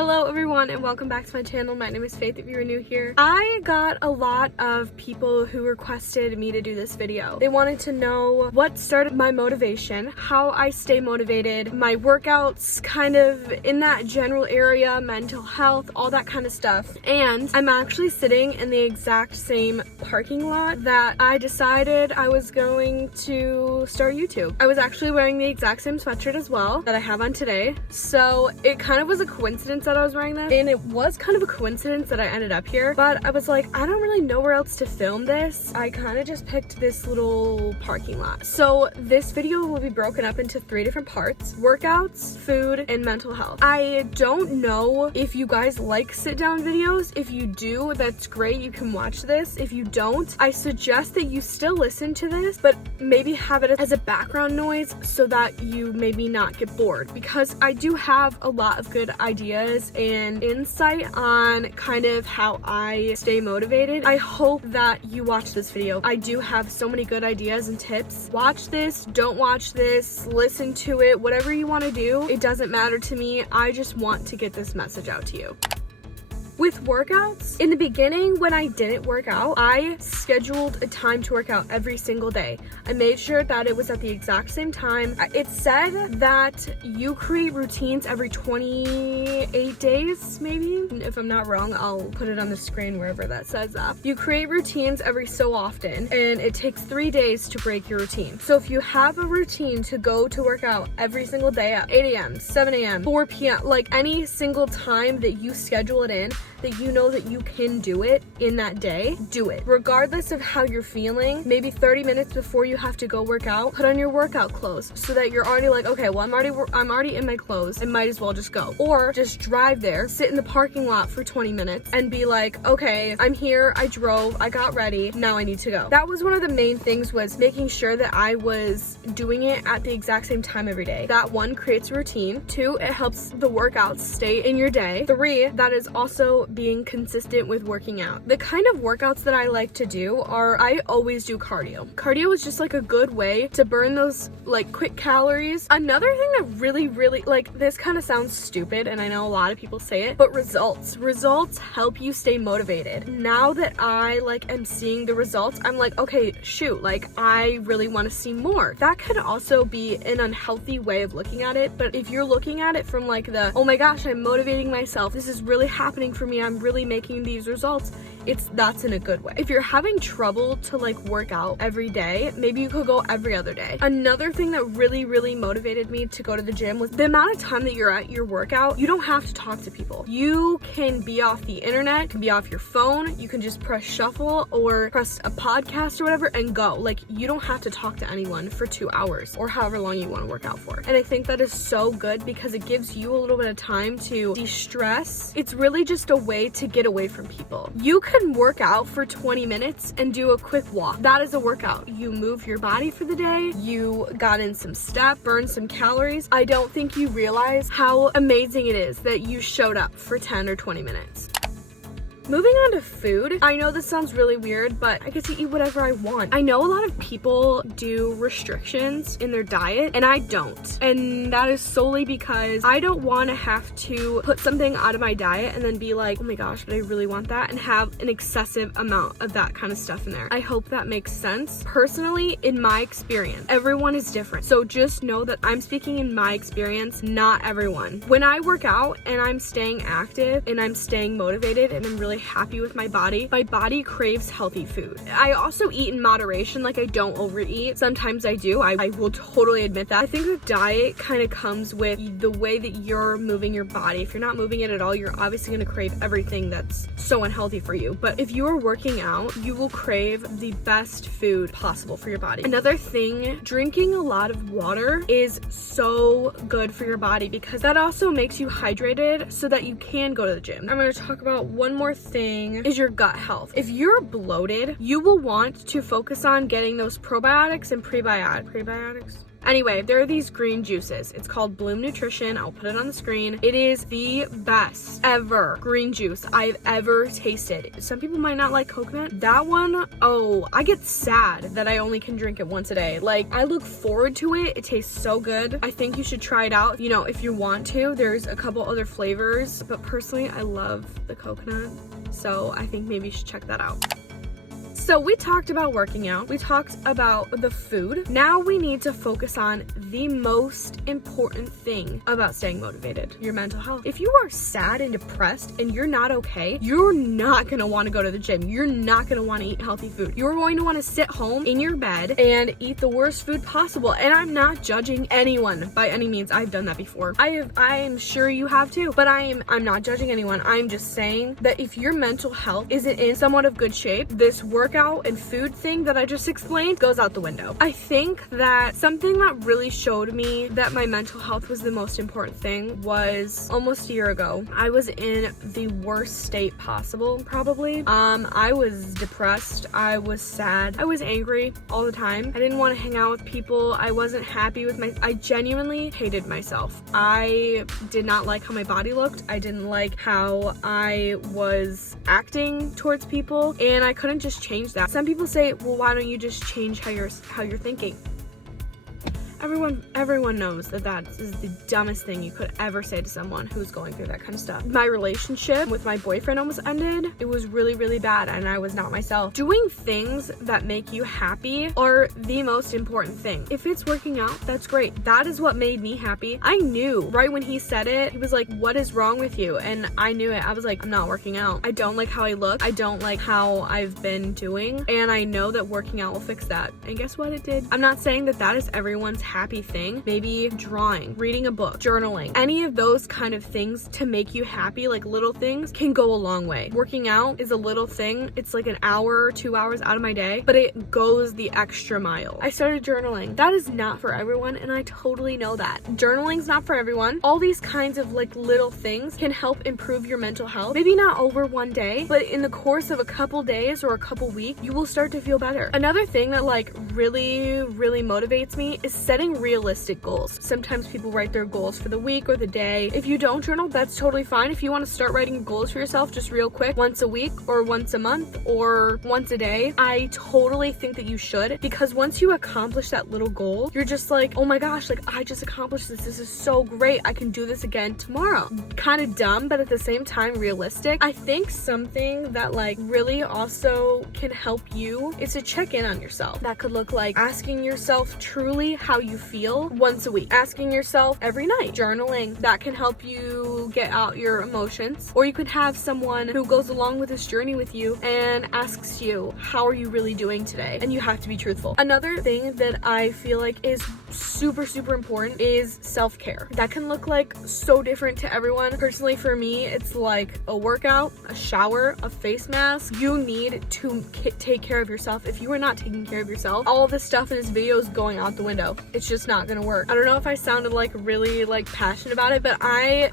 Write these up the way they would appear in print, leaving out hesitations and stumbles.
Hello everyone and welcome back to my channel. My name is Faith if you are new here. I got a lot of people who requested me to do this video. They wanted to know what started my motivation, how I stay motivated, my workouts, kind of in that general area, mental health, all that kind of stuff. And I'm actually sitting in the exact same parking lot that I decided I was going to start YouTube. I was actually wearing the exact same sweatshirt as well that I have on today. So it kind of was a coincidence that I was wearing this, and it was kind of a coincidence that I ended up here, but I was like, I don't really know where else to film this. I kind of just picked this little parking lot. So this video will be broken up into 3 different parts: workouts, food, and mental health. I don't know if you guys like sit down videos. If you do, that's great, you can watch this. If you don't, I suggest that you still listen to this, but maybe have it as a background noise so that you maybe not get bored, because I do have a lot of good ideas and insight on kind of how I stay motivated. I hope that you watch this video. I do have so many good ideas and tips. Watch this, don't watch this, listen to it, whatever you want to do. It doesn't matter to me. I just want to get this message out to you. With workouts, in the beginning when I didn't work out, I scheduled a time to work out every single day. I made sure that it was at the exact same time. It said that you create routines every 28 days, maybe? If I'm not wrong, I'll put it on the screen wherever that says that. You create routines every so often, and it takes 3 days to break your routine. So if you have a routine to go to work out every single day at 8 a.m., 7 a.m., 4 p.m., like any single time that you schedule it in, that you know that you can do it in that day, do it. Regardless of how you're feeling, maybe 30 minutes before you have to go work out, put on your workout clothes so that you're already like, okay, well, I'm already in my clothes, I might as well just go. Or just drive there, sit in the parking lot for 20 minutes and be like, okay, I'm here, I drove, I got ready, now I need to go. That was one of the main things, was making sure that I was doing it at the exact same time every day. That 1 creates a routine. 2, it helps the workouts stay in your day. 3, that is also being consistent with working out. The kind of workouts that I like to do are, I always do cardio. Cardio is just like a good way to burn those like quick calories. Another thing that really, like, this kind of sounds stupid and I know a lot of people say it, but results help you stay motivated. Now that I like am seeing the results, I'm like, okay, shoot, like I really want to see more. That could also be an unhealthy way of looking at it, but if you're looking at it from like the, oh my gosh, I'm motivating myself, this is really happening for me, I'm really making these results, that's in a good way. If you're having trouble to like work out every day, maybe you could go every other day. Another thing that really motivated me to go to the gym was the amount of time that you're at your workout. You don't have to talk to people. You can be off the internet, you can be off your phone, you can just press shuffle or press a podcast or whatever and go. Like, you don't have to talk to anyone for 2 hours or however long you want to work out for. And I think that is so good because it gives you a little bit of time to de-stress. It's really just a way to get away from people. You can work out for 20 minutes and do a quick walk. That is a workout. You move your body for the day, you got in some steps, burned some calories. I don't think you realize how amazing it is that you showed up for 10 or 20 minutes. Moving on to food, I know this sounds really weird, but I get to eat whatever I want. I know a lot of people do restrictions in their diet, and I don't. And that is solely because I don't want to have to put something out of my diet and then be like, oh my gosh, but I really want that, and have an excessive amount of that kind of stuff in there. I hope that makes sense. Personally, in my experience, everyone is different. So just know that I'm speaking in my experience, not everyone. When I work out and I'm staying active and I'm staying motivated and I'm really happy with my body craves healthy food. I also eat in moderation, like I don't overeat. Sometimes I do, I will totally admit that. I think the diet kind of comes with the way that you're moving your body. If you're not moving it at all, you're obviously going to crave everything that's so unhealthy for you. But if you are working out, you will crave the best food possible for your body. Another thing, drinking a lot of water is so good for your body because that also makes you hydrated so that you can go to the gym. I'm going to talk about one more thing, is your gut health. If you're bloated, you will want to focus on getting those probiotics and prebiotics. Anyway, there are these green juices. It's called Bloom Nutrition. I'll put it on the screen. It is the best ever green juice I've ever tasted. Some people might not like coconut. That one, oh, I get sad that I only can drink it once a day. Like, I look forward to it. It tastes so good. I think you should try it out, you know, if you want to. There's a couple other flavors, but personally, I love the coconut. So I think maybe you should check that out. So we talked about working out, we talked about the food. Now we need to focus on the most important thing about staying motivated, your mental health. If you are sad and depressed and you're not okay, you're not gonna wanna go to the gym. You're not gonna wanna eat healthy food. You're going to wanna sit home in your bed and eat the worst food possible. And I'm not judging anyone by any means. I've done that before. I'm sure you have too, but I'm not judging anyone. I'm just saying that if your mental health isn't in somewhat of good shape, this workout and food thing that I just explained goes out the window. I think that something that really showed me that my mental health was the most important thing was almost a year ago. I was in the worst state possible, probably. I was depressed, I was sad, I was angry all the time. I didn't want to hang out with people. I wasn't happy with I genuinely hated myself. I did not like how my body looked. I didn't like how I was acting towards people, and I couldn't just change that. Some people say, well, why don't you just change how you're thinking? Everyone knows that is the dumbest thing you could ever say to someone who's going through that kind of stuff. My relationship with my boyfriend almost ended. It was really, really bad, and I was not myself. Doing things that make you happy are the most important thing. If it's working out, that's great. That is what made me happy. I knew right when he said it, he was like, what is wrong with you? And I knew it. I was like, I'm not working out. I don't like how I look. I don't like how I've been doing, and I know that working out will fix that. And guess what? It did. I'm not saying that is everyone's happy thing. Maybe drawing, reading a book, journaling, any of those kind of things to make you happy, like little things, can go a long way. Working out is a little thing. It's like an hour, 2 hours out of my day, but it goes the extra mile. I started journaling. That is not for everyone, and I totally know that. Journaling's not for everyone. All these kinds of like little things can help improve your mental health. Maybe not over one day, but in the course of a couple days or a couple weeks, you will start to feel better. Another thing that like really, really motivates me is setting realistic goals. Sometimes people write their goals for the week or the day. If you don't journal, that's totally fine. If you want to start writing goals for yourself just real quick, once a week or once a month or once a day, I totally think that you should, because once you accomplish that little goal, you're just like, oh my gosh, like I just accomplished this. This is so great. I can do this again tomorrow. Kind of dumb, but at the same time realistic. I think something that like really also can help you is to check in on yourself. That could look like asking yourself truly how you feel once a week, asking yourself every night, journaling. That can help you get out your emotions. Or you could have someone who goes along with this journey with you and asks you, how are you really doing today? And you have to be truthful. Another thing that I feel like is super, super important is self-care. That can look like so different to everyone. Personally, for me, it's like a workout, a shower, a face mask. You need to take care of yourself. If you are not taking care of yourself, all this stuff in this video is going out the window. It's just not gonna work. I don't know if I sounded like really like passionate about it, but I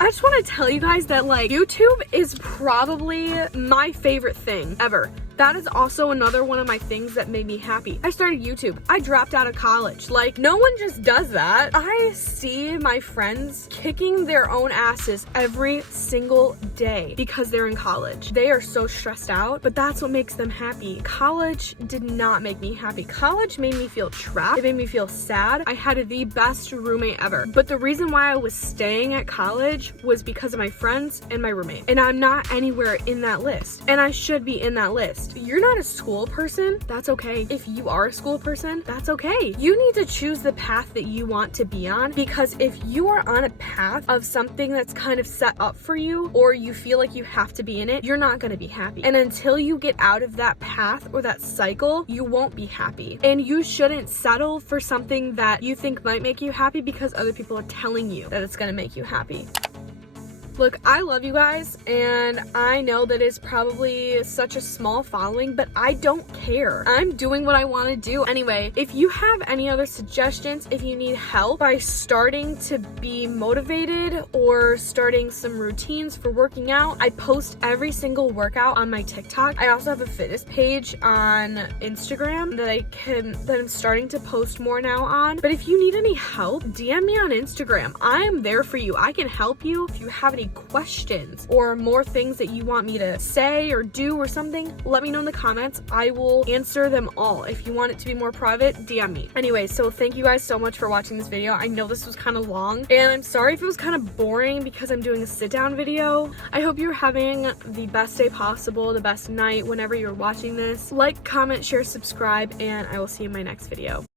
just want to tell you guys that like YouTube is probably my favorite thing ever. That is also another one of my things that made me happy. I started YouTube. I dropped out of college. Like, no one just does that. I see my friends kicking their own asses every single day because they're in college. They are so stressed out, but that's what makes them happy. College did not make me happy. College made me feel trapped. It made me feel sad. I had the best roommate ever. But the reason why I was staying at college was because of my friends and my roommate. And I'm not anywhere in that list. And I should be in that list. You're not a school person, that's okay. If you are a school person, that's okay. You need to choose the path that you want to be on, because if you are on a path of something that's kind of set up for you, or you feel like you have to be in it, you're not going to be happy. And until you get out of that path or that cycle, you won't be happy. And you shouldn't settle for something that you think might make you happy because other people are telling you that it's going to make you happy. Look, I love you guys, and I know that it's probably such a small following, but I don't care. I'm doing what I want to do. Anyway, if you have any other suggestions, if you need help by starting to be motivated or starting some routines for working out, I post every single workout on my TikTok. I also have a fitness page on Instagram that I'm starting to post more now on. But if you need any help, DM me on Instagram. I am there for you. I can help you. If you have any questions or more things that you want me to say or do or something, let me know in the comments. I will answer them all. If you want it to be more private, DM me. Anyway, so thank you guys so much for watching this video. I know this was kind of long, and I'm sorry if it was kind of boring because I'm doing a sit down video. I hope you're having the best day possible, the best night whenever you're watching this. Like, comment, share, subscribe, and I will see you in my next video.